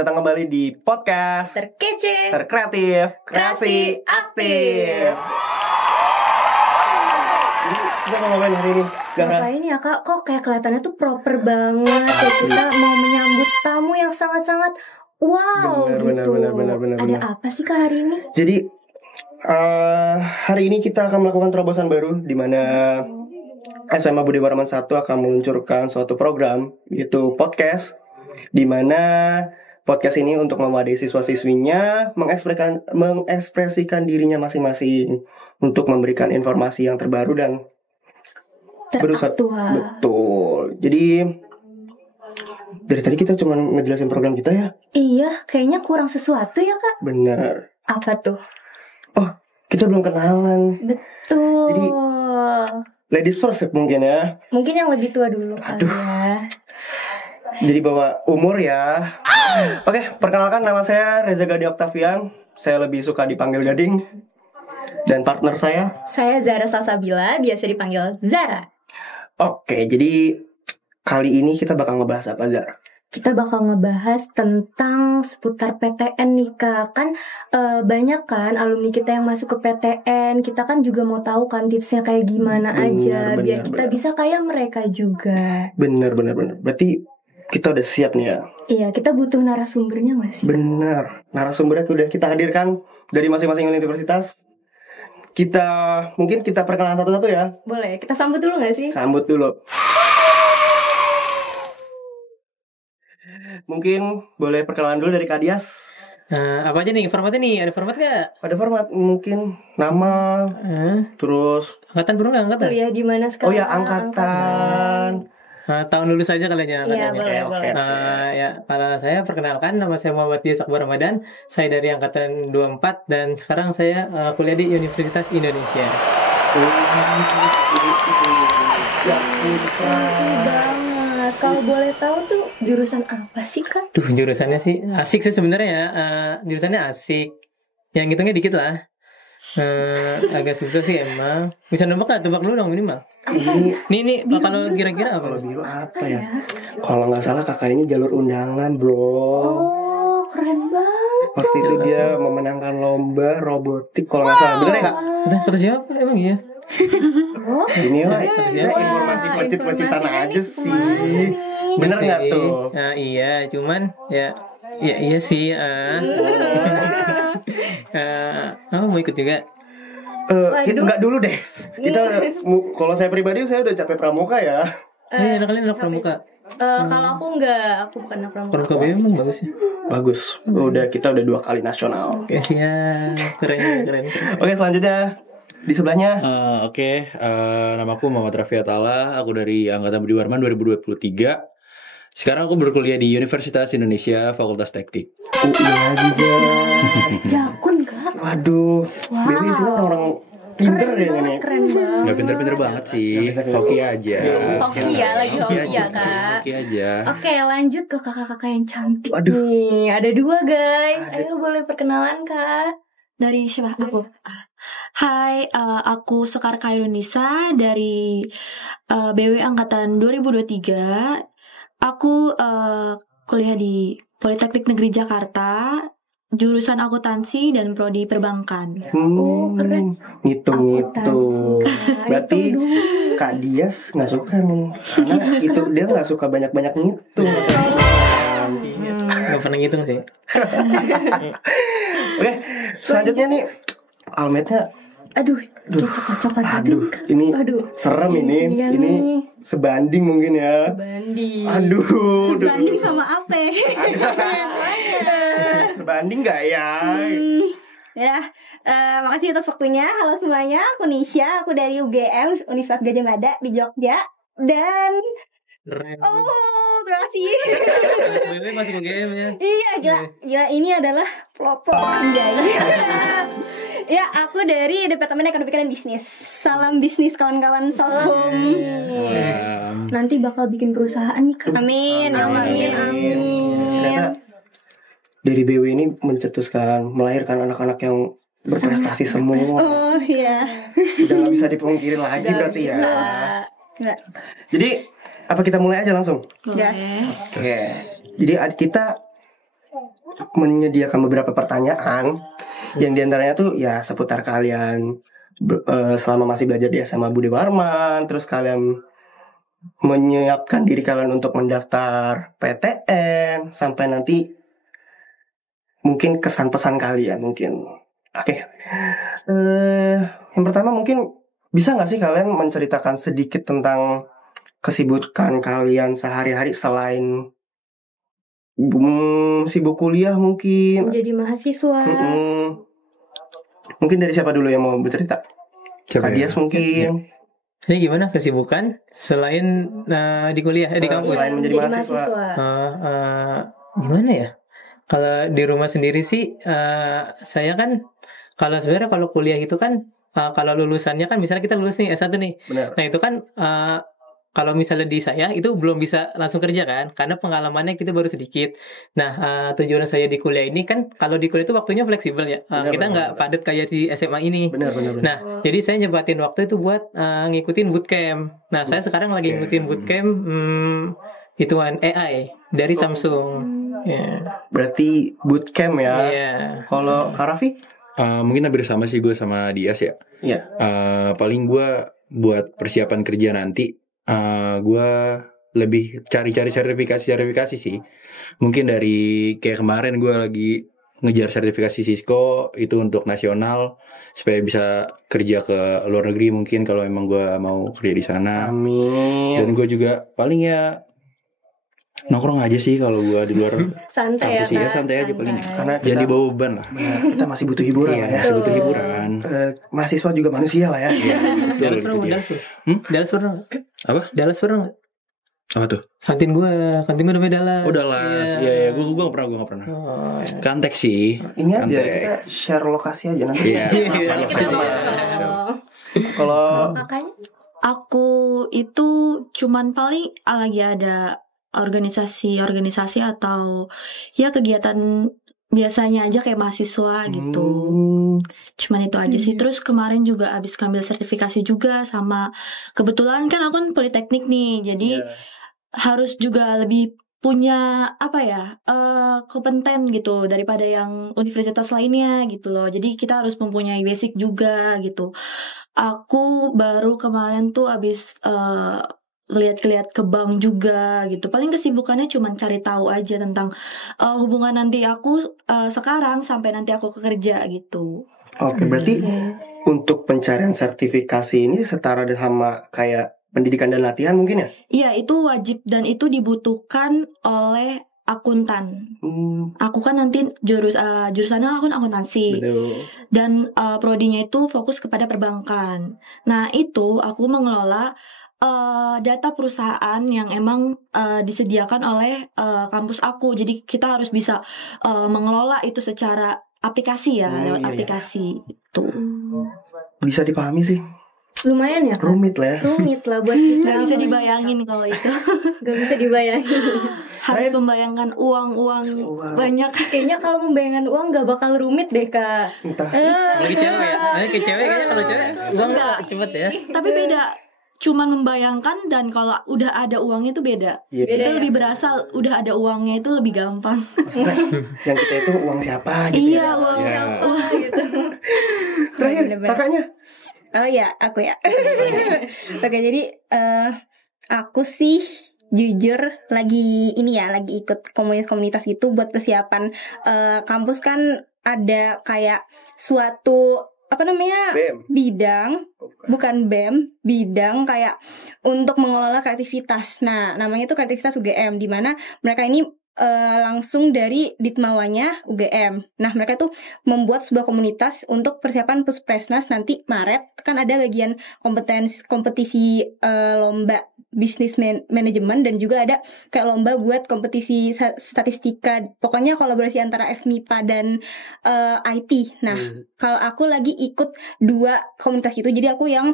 Selamat datang kembali di podcast terkece, terkreatif, kreasi aktif. Jadi kita mau ngapain hari ini? Ngapain ya kak? Kok kayak kelihatannya tuh proper banget. Kayak kita mau menyambut tamu yang sangat-sangat wow Benar, gitu. benar. Ada apa sih kak hari ini? Jadi hari ini kita akan melakukan terobosan baru di mana SMA Budi Warman 1 akan meluncurkan suatu program yaitu podcast, di mana podcast ini untuk mewadai siswa-siswinya mengekspresikan dirinya masing-masing untuk memberikan informasi yang terbaru dan Teraktual. Betul. Jadi dari tadi kita cuma ngejelasin program kita ya. Iya, kayaknya kurang sesuatu ya kak. Benar. Apa tuh? Oh, kita belum kenalan. Betul. Jadi ladies first mungkin ya. Mungkin yang lebih tua dulu kali ya. Jadi bawa umur ya. Oke, perkenalkan nama saya Reza Gadi Octavian. Saya lebih suka dipanggil Gading. Dan partner saya. Saya Zara Salsabila, biasa dipanggil Zara. Oke, jadi kali ini kita bakal ngebahas apa, Zara? Kita bakal ngebahas tentang seputar PTN nih kak. Kan banyak kan alumni kita yang masuk ke PTN. Kita kan juga mau tahu kan tipsnya kayak gimana aja biar kita bisa kayak mereka juga. Bener. Berarti kita udah siap nih ya? Iya, kita butuh narasumbernya masih. Bener, narasumbernya udah kita hadirkan dari masing-masing universitas. Mungkin kita perkenalan satu-satu ya. Boleh, kita sambut dulu gak sih? Sambut dulu. Mungkin boleh perkenalan dulu dari Kak Dias. Apa aja nih formatnya nih? Ada format gak? Ada format, mungkin nama, terus Angkatan belum gak angkatan? Kuliah di mana sekarang? oh ya angkatan. Tahun lulus aja kalian Iya, angkatannya. boleh. Ya, kalau saya perkenalkan, nama saya Muhammad Dias Akbar Ramadan. Saya dari angkatan 24 dan sekarang saya kuliah di Universitas Indonesia. Banget. Kalau boleh tahu tuh jurusan apa sih kak? Duh, jurusannya sih asik sih sebenarnya ya. Jurusannya asik. Yang ngitungnya dikit lah. Agak susah sih emang. Bisa nebak gak? Tebak dulu dong minimal. Ini kalau kira-kira apa? Kalau biru apa ya? Kalau nggak salah kakak ini jalur undangan, bro. Oh, keren banget. Waktu itu dia memenangkan lomba robotik kalau nggak salah. Bener ya kak? Kata siapa? Emang iya? Oh, Ini lah, Wah, informasi pecit-pecitan informasinya aja nih sih. kemana Bener nggak sih. tuh? Nah, iya, cuman ya iya sih. Kamu mau ikut juga? Kita nggak dulu deh. Kita kalau saya pribadi saya udah capek pramuka ya. Iya, kalian anak pramuka. kalau aku enggak, aku bukan pramuka. Pramuka emang bagus ya. Bagus. Kita udah 2 kali nasional. Oke, siap. Keren. Oke, selanjutnya di sebelahnya. Nama aku Muhammad Raffi Atala. Aku dari Angkatan Budi Warman 2023. Sekarang aku berkuliah di Universitas Indonesia Fakultas Teknik. UI lagi Jakun kak. Waduh. Wow. Baby sini orang pinter deh ini. Keren banget. Gak pinter-pinter banget sih. Hoki aja. Hoki ya, lagi hoki ya kak. Hoki aja. Oke, lanjut ke kakak-kakak yang cantik. Waduh. Nih, ada 2 guys. Ayo boleh perkenalan kak. Dari siapa aku? Hai, aku Sekar Kairunisa dari BW Angkatan 2023. Aku kuliah di Politeknik Negeri Jakarta, jurusan akuntansi dan prodi perbankan. Oh, keren. Ngitung-ngitung. Berarti Hitung dulu. Kak Dias nggak suka nih, karena itu dia nggak suka banyak-banyak ngitung. Gak pernah ngitung sih. Oke, selanjutnya nih almetnya. Aduh, kayak coklat-coklat gitu. Ini Aduh. serem ini. Iya Ini nih. sebanding mungkin ya. Sebanding. Aduh. Sebanding sama apa? Sebanding nggak ya? Ya, makasih atas waktunya. Halo semuanya, aku Nisha. Aku dari UGM, Universitas Gadjah Mada di Jogja. Dan Keren. terima kasih. BW masuk ke game ya. Iya, gila, ini adalah pelopor anjay. Ya, aku dari Departemen Ekonomi dan Bisnis. Salam bisnis kawan-kawan Soshum. Nanti bakal bikin perusahaan nih kak. Amin. Ternyata dari BW ini mencetuskan, melahirkan anak-anak yang berprestasi semua. Oh iya. Udah nggak bisa dipungkiri lagi berarti ya. Enggak. Jadi apa kita mulai aja langsung? Yes. Oke. Jadi kita menyediakan beberapa pertanyaan yang diantaranya tuh ya seputar kalian selama masih belajar di SMA Budi Warman, terus kalian menyiapkan diri kalian untuk mendaftar PTN, sampai nanti mungkin kesan pesan kalian mungkin. Oke. Yang pertama mungkin bisa nggak sih kalian menceritakan sedikit tentang kesibukan kalian sehari-hari selain sibuk kuliah mungkin? Jadi mahasiswa. Mungkin dari siapa dulu yang mau bercerita? Kak Dias mungkin. Jadi gimana kesibukan selain di kuliah di kampus? Selain menjadi mahasiswa. Gimana ya? Kalau di rumah sendiri sih, saya kan sebenarnya kalau kuliah itu kan kalau lulusannya kan misalnya kita lulus nih S1 nih. Benar. Nah itu kan kalau misalnya di saya itu belum bisa langsung kerja kan, karena pengalamannya kita baru sedikit. Nah tujuan saya di kuliah ini kan, kalau di kuliah itu waktunya fleksibel ya. Kita nggak padat kayak di SMA ini. Benar. Nah jadi saya nyebatin waktu itu buat ngikutin bootcamp. Nah saya sekarang lagi ngikutin bootcamp hitungan AI dari Samsung. Berarti bootcamp ya. Iya. Kalau Kak Raffi? Mungkin hampir sama sih gue sama Dias ya. Iya. Paling gue buat persiapan kerja nanti, gue lebih cari-cari sertifikasi sih. Mungkin dari kayak kemarin gue lagi ngejar sertifikasi Cisco itu untuk nasional supaya bisa kerja ke luar negeri mungkin kalau emang gue mau kerja di sana. Amin. Dan gue juga paling ya nongkrong aja sih kalau gue di luar. Santai ya, sih ya, santai aja paling. Karena Jangan dibawa beban lah. kita masih butuh hiburan lah ya. Masih butuh hiburan. Mahasiswa juga manusia lah ya. Iya, betul Dallas gitu pernah dia. Dallas pernah nggak? Apa? Dallas pernah nggak? Apa tuh? Kantin gue namanya Dallas. Oh Dallas. Iya, gue nggak pernah. Oh, ya. Kantek sih. Ini aja Kantek. kita share lokasi aja nanti. Iya. Kalau Kakaknya? Aku itu cuman paling lagi ada organisasi atau ya kegiatan biasanya aja kayak mahasiswa gitu. Cuman itu aja sih. Terus kemarin juga abis ngambil sertifikasi juga, sama kebetulan kan aku kan politeknik nih, jadi harus juga lebih punya kompeten gitu daripada yang universitas lainnya gitu loh. Jadi kita harus mempunyai basic juga gitu. Aku baru kemarin tuh abis lihat-lihat ke bank juga gitu. Paling kesibukannya cuma cari tahu aja tentang hubungan nanti aku sekarang sampai nanti aku kerja gitu. Oke, berarti untuk pencarian sertifikasi ini setara sama kayak pendidikan dan latihan mungkin ya? Iya, itu wajib dan itu dibutuhkan oleh akuntan. Aku kan nanti jurusannya aku akuntansi. Betul. Dan prodinya itu fokus kepada perbankan. Nah, itu aku mengelola data perusahaan yang emang disediakan oleh kampus aku. Jadi kita harus bisa mengelola itu secara aplikasi ya, lewat aplikasi itu. Bisa dipahami sih. Lumayan ya, Kak? Rumit lah ya. Rumit lah buat kita. Gak bisa dibayangin kalau itu. Gak bisa dibayangin. Harus membayangkan uang banyak. Kayaknya kalau membayangkan uang gak bakal rumit deh, Kak. Entah. Lagi cewek ya? Kayak cewek kayaknya kalau cewek uang cepet ya. Tapi beda. Cuman membayangkan, dan kalau udah ada uangnya itu beda. Iya. Beda Itu ya? lebih berasa udah ada uangnya itu lebih gampang. Maksudnya yang kita itu uang siapa gitu Iya, ya. uang Iya. siapa gitu. Terakhir Bener-bener. kakaknya. Oh ya, aku ya. Oke, jadi aku sih jujur lagi ikut komunitas-komunitas gitu buat persiapan kampus. Kan ada kayak suatu BEM. bidang, bukan BEM, bidang kayak untuk mengelola kreativitas. Nah, namanya itu kreativitas UGM, di mana mereka ini langsung dari Ditmawanya UGM. Nah, mereka tuh membuat sebuah komunitas untuk persiapan Puspresnas nanti Maret. Kan ada bagian kompetisi lomba bisnis manajemen, dan juga ada kayak lomba buat kompetisi statistika. Pokoknya kolaborasi antara FMIPA dan IT. Nah, kalau aku lagi ikut 2 komunitas itu, jadi aku yang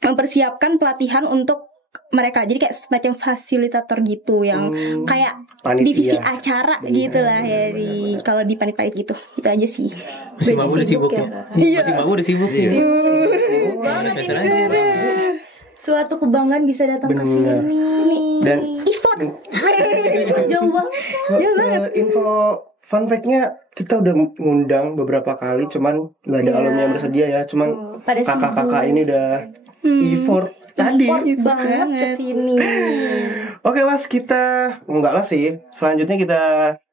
mempersiapkan pelatihan untuk mereka, jadi kayak semacam fasilitator gitu, yang kayak Panitia. divisi acara gitu lah ya, kalau di panit-panit gitu. Itu aja sih. Masih Berarti mau udah sibuk sibuk ya, ya. Kak? Masih mau udah sibuk ya. Suatu kebanggaan bisa datang ke Bener. sini. Dan Jauh banget. Info fun fact-nya kita udah ngundang beberapa kali, cuman nggak ada Iya. alumni yang bersedia ya. Cuman Pada kakak-kakak sibuk. ini udah effort tadi. Effort banget kesini. Oke Las, kita enggak lah sih. Selanjutnya kita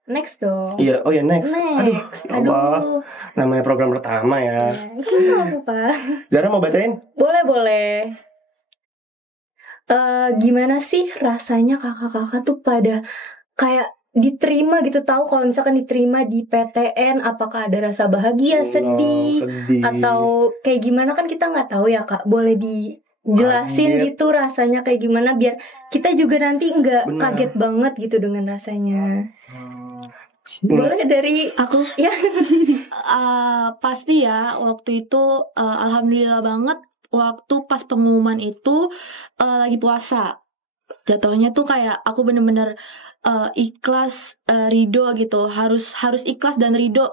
Next dong. iya, oh ya next. Aduh, Next. ya Allah. Namanya program pertama ya. Nggak apa-apa. Zara mau bacain? Boleh. Gimana sih rasanya kakak-kakak tuh pada kayak diterima gitu, tahu kalau misalkan diterima di PTN, apakah ada rasa bahagia, sedih, atau kayak gimana, kan kita nggak tahu ya Kak. Boleh dijelasin Kaget. gitu rasanya kayak gimana biar kita juga nanti nggak Benar. kaget banget gitu dengan rasanya. Boleh dari Aku ya. pasti ya waktu itu alhamdulillah banget waktu pas pengumuman itu lagi puasa. Jatuhnya tuh kayak aku bener-bener ikhlas, ridho gitu, harus ikhlas dan ridho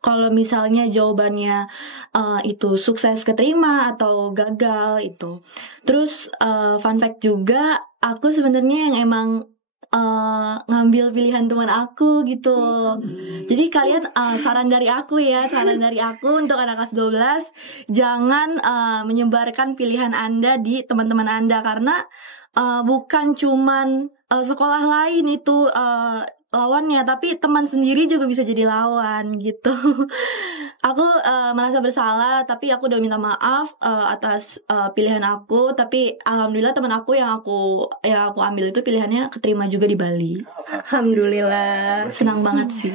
kalau misalnya jawabannya itu sukses keterima atau gagal itu. Terus fun fact juga, aku sebenarnya yang emang ngambil pilihan teman aku gitu. Jadi kalian saran dari aku untuk anak kelas 12, jangan menyebarkan pilihan Anda di teman-teman Anda, karena bukan cuman sekolah lain itu lawannya, tapi teman sendiri juga bisa jadi lawan gitu. Aku merasa bersalah, tapi aku udah minta maaf atas pilihan aku. Tapi alhamdulillah teman aku yang aku ambil itu pilihannya keterima juga di Bali. Alhamdulillah. Senang banget sih.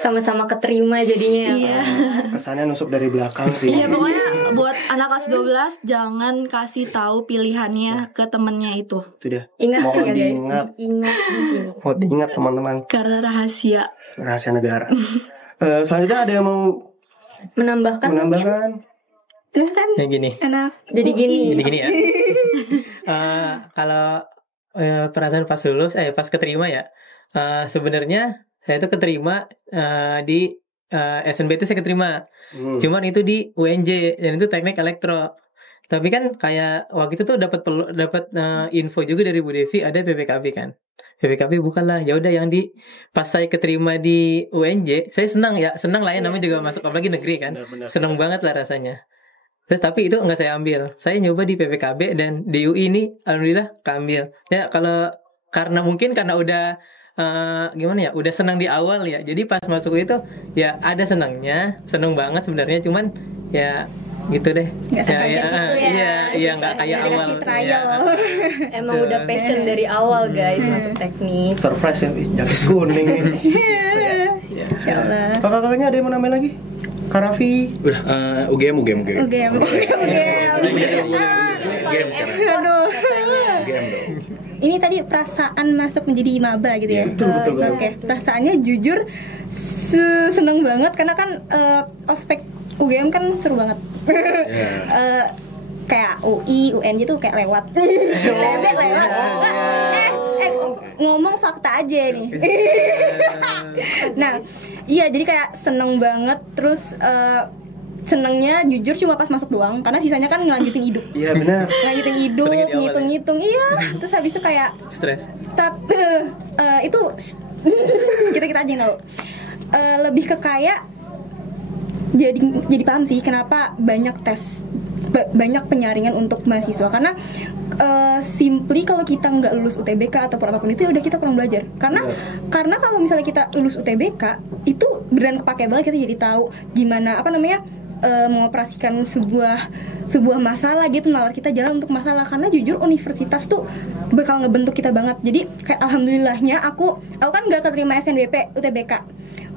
Sama-sama keterima jadinya ya. Iya. Kak. Kesannya nusuk dari belakang sih. Iya, pokoknya buat anak kelas 12 jangan kasih tahu pilihannya ke temennya itu, Itu dia. Ingat Mohon ya guys, diingat. ingat di sini. Mau diingat teman-teman, karena rahasia. rahasia negara. Selanjutnya ada yang mau Menambahkan mungkin. menambahkan? Ya gini. Jadi gini. Jadi gini ya. Kalau perasaan pas lulus, pas keterima ya. Sebenarnya saya itu keterima di SNBT saya keterima. Cuman itu di UNJ dan itu teknik elektro. Tapi kan kayak waktu itu tuh dapat info juga dari Bu Devi ada PPKB kan. PPKB bukanlah, ya udah yang di pas saya keterima di UNJ, saya senang lah ya, namanya juga masuk apalagi negeri kan. Benar-benar. Senang banget lah rasanya. Terus tapi itu enggak saya ambil. Saya nyoba di PPKB dan di UI ini alhamdulillah keambil. Ya karena udah gimana ya, udah senang di awal ya. Jadi pas masuk itu ya ada senangnya, senang banget sebenarnya, cuman ya gitu deh. Nggak sekaget gitu ya. Iya nggak kayak Dikasih awal. trial. Iya. Emang udah passion dari awal guys masuk teknik. Surprise ya, jaket kuning nih. Iya. Insyaallah. Kakak-kakaknya ada yang mau nambahin lagi? Karafi. Udah UGM. Oke. UGM sekarang. Aduh. UGM dong. Ini tadi perasaan masuk menjadi maba gitu ya. Betul. Oke, perasaannya jujur seneng banget karena kan ospek UGM kan seru banget. Kayak UI, UNJ tuh kayak lewat. lewat. Ngomong fakta aja nih. Nah, iya jadi kayak seneng banget. Terus senengnya jujur cuma pas masuk doang, karena sisanya kan ngelanjutin hidup. Iya benar. Ngelanjutin hidup, Senengnya di awal ngitung-ngitung, iya. Terus habis itu kayak Stres. itu kita aja yang tahu. Lebih ke kayak jadi paham sih kenapa banyak tes, banyak penyaringan untuk mahasiswa, karena simply kalau kita nggak lulus UTBK ataupun apapun itu ya udah kita kurang belajar, karena kalau misalnya kita lulus UTBK itu beneran kepake banget, kita jadi tahu gimana mengoperasikan sebuah masalah gitu, nalar kita jalan untuk masalah, karena jujur universitas tuh bakal ngebentuk kita banget. Jadi kayak alhamdulillahnya aku kan nggak keterima SNBP UTBK,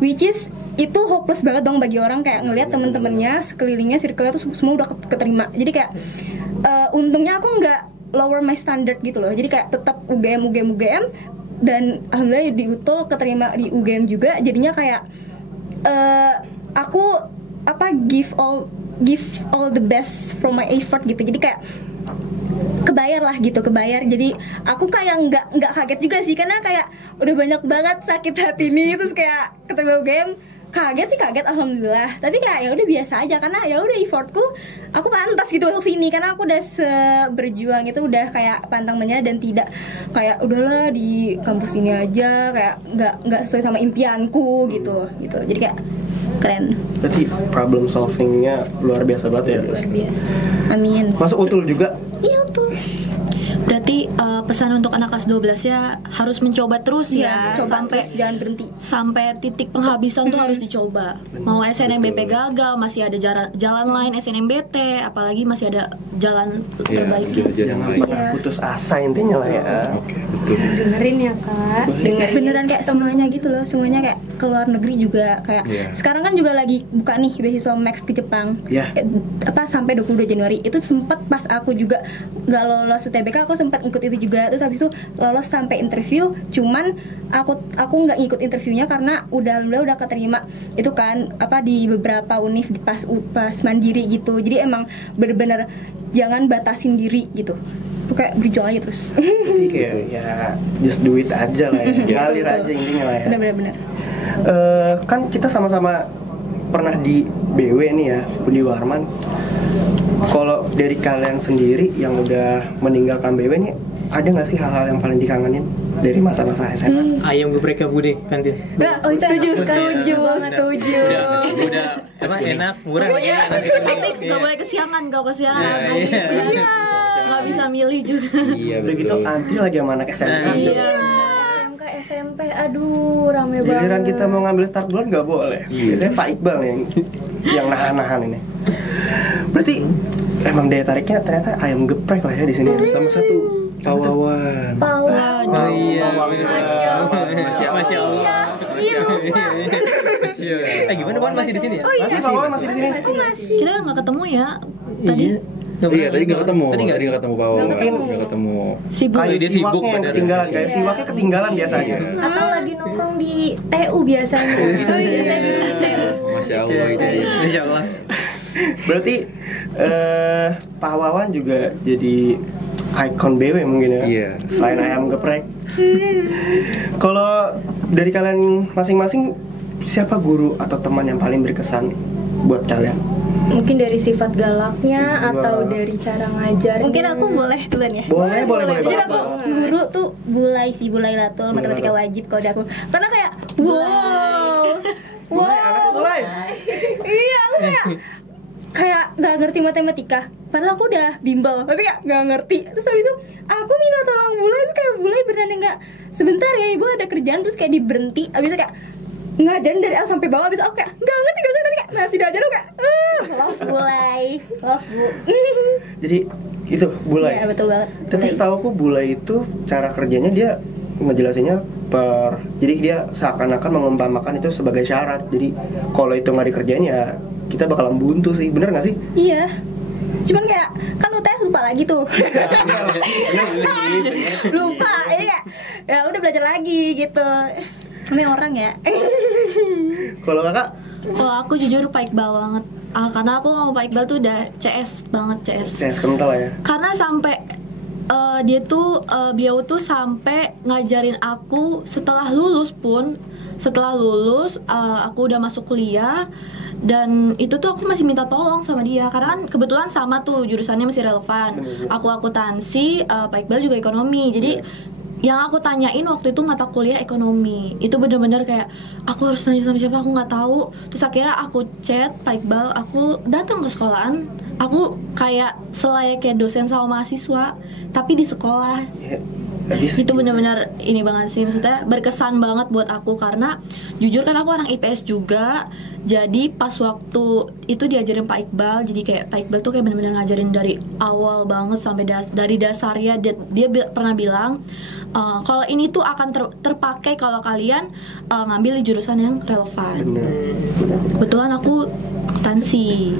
which is itu hopeless banget dong bagi orang kayak ngelihat temen-temennya sekelilingnya circle-nya tuh semua udah keterima. Jadi kayak untungnya aku nggak lower my standard gitu loh, jadi kayak tetap UGM dan alhamdulillah di UTUL keterima di UGM juga. Jadinya kayak aku give all the best from my effort gitu. Jadi kayak kebayar. Jadi aku kayak nggak kaget juga sih, karena kayak udah banyak banget sakit hati nih, terus kayak keterima UGM kaget alhamdulillah, tapi kayak ya udah biasa aja karena ya udah effortku aku pantas gitu masuk sini karena aku udah berjuang itu udah kayak pantang menyerah dan tidak kayak udahlah di kampus ini aja kayak nggak sesuai sama impianku gitu jadi kayak keren. Berarti problem solvingnya luar biasa banget ya. Luar biasa. Amin. Masuk UTUL juga? Iya UTUL. Berarti pesan untuk anak kelas 12 ya harus mencoba terus ya, coba sampai terus, jangan berhenti. Sampai titik penghabisan tuh harus dicoba. Mau SNMBP gagal, masih ada jalan lain SNMBT, apalagi masih ada jalan terbaik. Jangan pernah putus asa intinya lah ya. Oke, betul. Dengerin ya kak. Dengerin. Beneran kayak semuanya gitu loh, semuanya kayak ke luar negeri juga kayak. Sekarang kan juga lagi buka nih beasiswa Max ke Jepang. Sampai 22 Januari. Itu sempat pas aku juga nggak lolos UTBK, aku sempat ikut itu juga. Terus habis itu lolos sampai interview, cuman aku nggak ngikut interviewnya karena udah keterima itu kan di beberapa univ pas mandiri gitu. Jadi emang bener-bener jangan batasin diri gitu. Kayak berjuang aja terus. Jadi kayak ya just do it aja lah ya. Ngalir aja intinya lah ya. Bener-bener. Kan kita sama-sama pernah di BW nih ya, Budi Warman. Kalau dari kalian sendiri yang udah meninggalkan BW nih, ada nggak sih hal-hal yang paling dikangenin dari masa-masa SMA? Ayam geprek Bude kantin. Nah, setuju. Udah apa enak, murah. Gak boleh kesiangan, nggak bisa milih juga. Iya, Udah gitu anti lagi sama anak SMA. SMP, aduh rame banget. Giliran kita mau ngambil start duluan nggak boleh. Jadi Pak Iqbal yang nahan-nahan ini. Berarti emang daya tariknya ternyata ayam geprek lah ya di sini. Sama satu Pawawan. Oh iya. Masya Allah. Gimana Pawan masih di sini ya? Masih di sini. Kita nggak ketemu ya tadi. Iya, tadi nggak ketemu. Tadi nggak ketemu Pawawan. Nggak ketemu. Sibuk. Dia sibuk yang ketinggalan, kayak siwaknya ketinggalan biasanya. Atau lagi nongkrong di TU biasanya. Biasanya di TU. Masya Allah itu. Masya Allah. Berarti Pak Wawan juga jadi ikon BW mungkin ya. Iya. Selain ayam geprek. Kalau dari kalian masing-masing, siapa guru atau teman yang paling berkesan buat kalian? Mungkin dari sifat galaknya atau dari cara ngajarnya. Mungkin aku boleh duluan ya. Boleh. Jadi aku guru tuh Bulai Latul, matematika wajib kalau aku. Karena kayak Mulai. Iya, aku kayak gak ngerti matematika. Padahal aku udah bimbel, tapi kayak gak ngerti. Terus habis itu aku minta tolong Bulai, terus kayak Bulai beneran nggak sebentar ya ibu ada kerjaan, terus kayak diberhenti. Habis itu kayak ngajarin dari A sampai bawah. Habis itu aku kayak nggak ngerti tapi kayak nah tidak ajarin kayak love Bulai, love Bu. Jadi itu Bulai. Iya betul banget. Tapi setauku Bulai itu cara kerjanya dia ngejelasinnya jadi dia seakan-akan mengumpamakan itu sebagai syarat. Jadi kalau itu nggak dikerjain ya kita bakalan buntu sih, bener nggak sih? Iya. Cuman kayak kan UTS lupa lagi tuh. Lupa ini kayak ya udah belajar lagi gitu. Kami orang ya. Kalau kakak? Kalau aku jujur Pak Iqbal banget. Karena aku sama Pak Iqbal tuh udah CS banget. CS kental ya. Karena sampai beliau tuh sampai ngajarin aku setelah lulus aku udah masuk kuliah. Dan itu tuh aku masih minta tolong sama dia karena kan kebetulan sama tuh jurusannya masih relevan. Aku akuntansi, Pak Iqbal juga ekonomi. Jadi yang aku tanyain waktu itu mata kuliah ekonomi. Itu bener-bener kayak aku harus nanya sama siapa, aku nggak tahu. Terus akhirnya aku chat Pak Iqbal, aku datang ke sekolahan. Aku kayak selayaknya dosen sama mahasiswa, tapi di sekolah. Itu benar-benar ini banget sih, maksudnya berkesan banget buat aku karena jujur kan aku orang IPS juga. Jadi pas waktu itu diajarin Pak Iqbal, jadi kayak Pak Iqbal tuh kayak benar-benar ngajarin dari awal banget sampai dari dasarnya. Dia pernah bilang kalau ini tuh akan terpakai kalau kalian ngambil di jurusan yang relevan. Kebetulan aku akuntansi.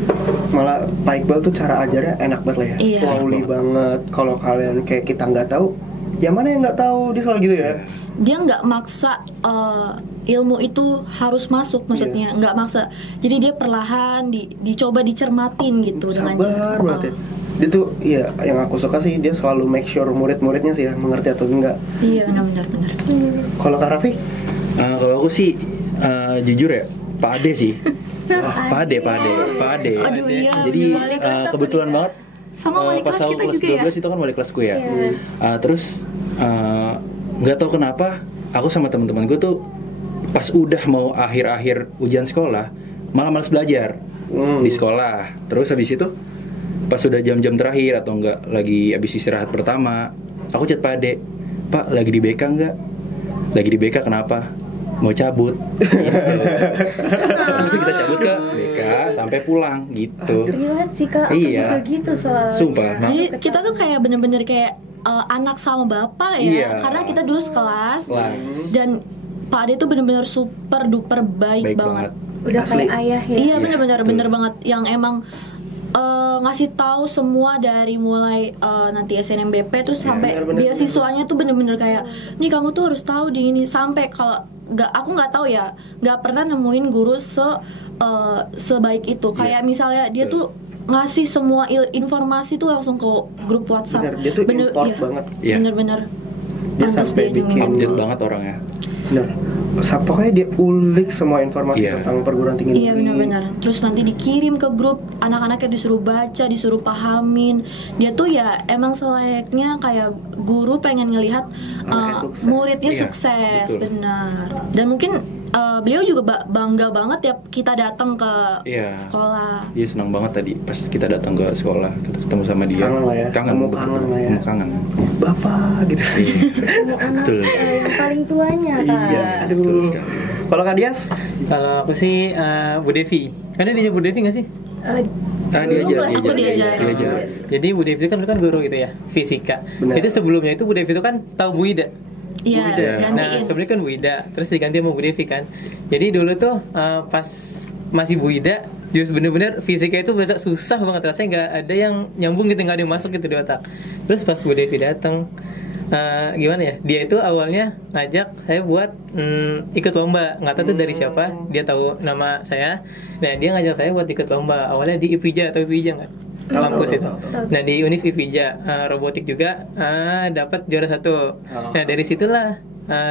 Malah Pak Iqbal tuh cara ajarnya enak banget lah ya. Iya. Slowly banget. Kalau kalian kayak kita nggak tahu, yang mana yang nggak tahu, dia selalu gitu ya. Dia nggak maksa ilmu itu harus masuk, maksudnya nggak maksa. Jadi dia perlahan dicoba dicermatin gitu dengan sabar banget ya. Dia tuh iya, yang aku suka sih dia selalu make sure murid-muridnya sih ya mengerti atau enggak. Iya benar. Kalau Kak Raffi? Kalau aku sih jujur ya, Pak Ade sih. Pak Ade. Aduh iya. Jadi wali kelas aku kebetulan juga. banget Sama wali pas kelas aku kita kelas juga ya. 12 itu kan wali kelasku ya. Terus nggak tahu kenapa aku sama teman-teman gue tuh pas udah mau akhir-akhir ujian sekolah malah malas belajar di sekolah. Terus habis itu pas sudah jam-jam terakhir atau enggak lagi habis istirahat pertama, aku chat Pak Ade, Pak lagi di BK enggak? Lagi di BK kenapa? Mau cabut gitu. Terus kita cabut ke BK sampai pulang gitu. Relate sih kak, aku Iya. juga gitu soalnya. Sumpah. Jadi kita tuh kayak bener-bener kayak anak sama bapak ya. Iya. Karena kita dulu sekelas. Kelas. Dan Pak Ade tuh bener-bener super duper baik banget. Udah Asli. kayak ayah ya. Iya bener-bener betul. bener banget yang emang ngasih tahu semua dari mulai nanti SNMBP terus sampai bener-bener. beasiswanya tuh bener-bener kayak nih kamu tuh harus tahu di ini sampai kalau aku nggak tahu ya nggak pernah nemuin guru sebaik itu kayak misalnya dia tuh ngasih semua informasi tuh langsung ke grup WhatsApp. Bener, dia tuh import iya. banget. Iya. Bener-bener Dia pantas sampai dia bikin Update banget orangnya. Bener. Pokoknya dia ulik semua informasi Iya. tentang perguruan tinggi Iya negeri. benar-benar. Terus nanti dikirim ke grup anak-anaknya disuruh baca, disuruh pahamin. Dia tuh ya emang selayaknya kayak guru pengen ngelihat Anaknya sukses. muridnya Iya, sukses, betul. benar. Dan mungkin beliau juga bangga banget ya kita datang ke Iya. sekolah. Dia senang banget tadi pas kita datang ke sekolah, kita ketemu sama dia. Kangen lah ya. Kamu betul. kangen lah ya. Kamu kangen. Bapak gitu. Iya. Kamu anak Betul. yang paling tuanya kak. Iya. Betul Aduh. sekali. Kalau Kak Dias? Kalau aku sih Bu Devi. Kan dia Bu Devi nggak sih? Dia Dulu ajar, kelas aku tiga diajar. ya. Dia ajar. Jadi Bu Devi itu kan guru itu ya, fisika. Benar. Itu sebelumnya itu Bu Devi itu kan tahu Bu Ida. Iya, Udah. Nah, gantiin. sebelumnya kan Bu Ida, terus diganti sama Bu Devi kan. Jadi dulu tuh pas masih Bu Ida, justru bener-bener fisika itu susah banget rasanya, nggak ada yang nyambung gitu, nggak ada yang masuk gitu di otak. Terus pas Bu Devi datang, gimana ya? Dia itu awalnya ngajak saya buat ikut lomba, nggak tahu tuh dari siapa. Dia tahu nama saya, nah dia ngajak saya buat ikut lomba. Awalnya di IPIJA atau IPIJA nggak? Kampus itu. Nah di Univ IPIJA robotik juga dapat juara 1. Nah dari situlah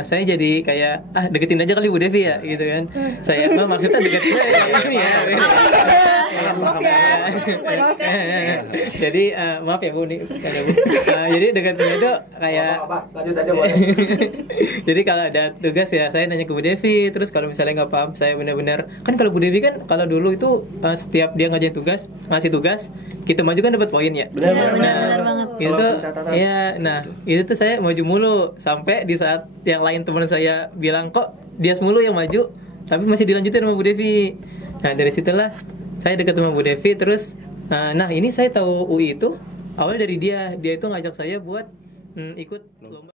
saya jadi kayak deketin aja kali Bu Devi ya gitu kan. Saya maksudnya deketin ini ya. Maaf ya. Maaf ya. Jadi maaf ya Bu nih kan ya Bu. Jadi deketin itu kayak Lanjut aja boleh. jadi kalau ada tugas ya saya nanya ke Bu Devi. Terus kalau misalnya nggak paham saya benar-benar kan kalau Bu Devi kan kalau dulu itu setiap dia ngasih tugas kita maju kan dapat poin ya. Benar, Iya, benar. benar banget. Itu Kalau tuh pencatatan. iya, nah itu tuh saya maju mulu sampai di saat yang lain teman saya bilang kok dia mulu yang maju, tapi masih dilanjutin sama Bu Devi. Nah dari situlah saya dekat sama Bu Devi. Terus nah ini saya tahu UI itu awalnya dari dia itu ngajak saya buat ikut lomba.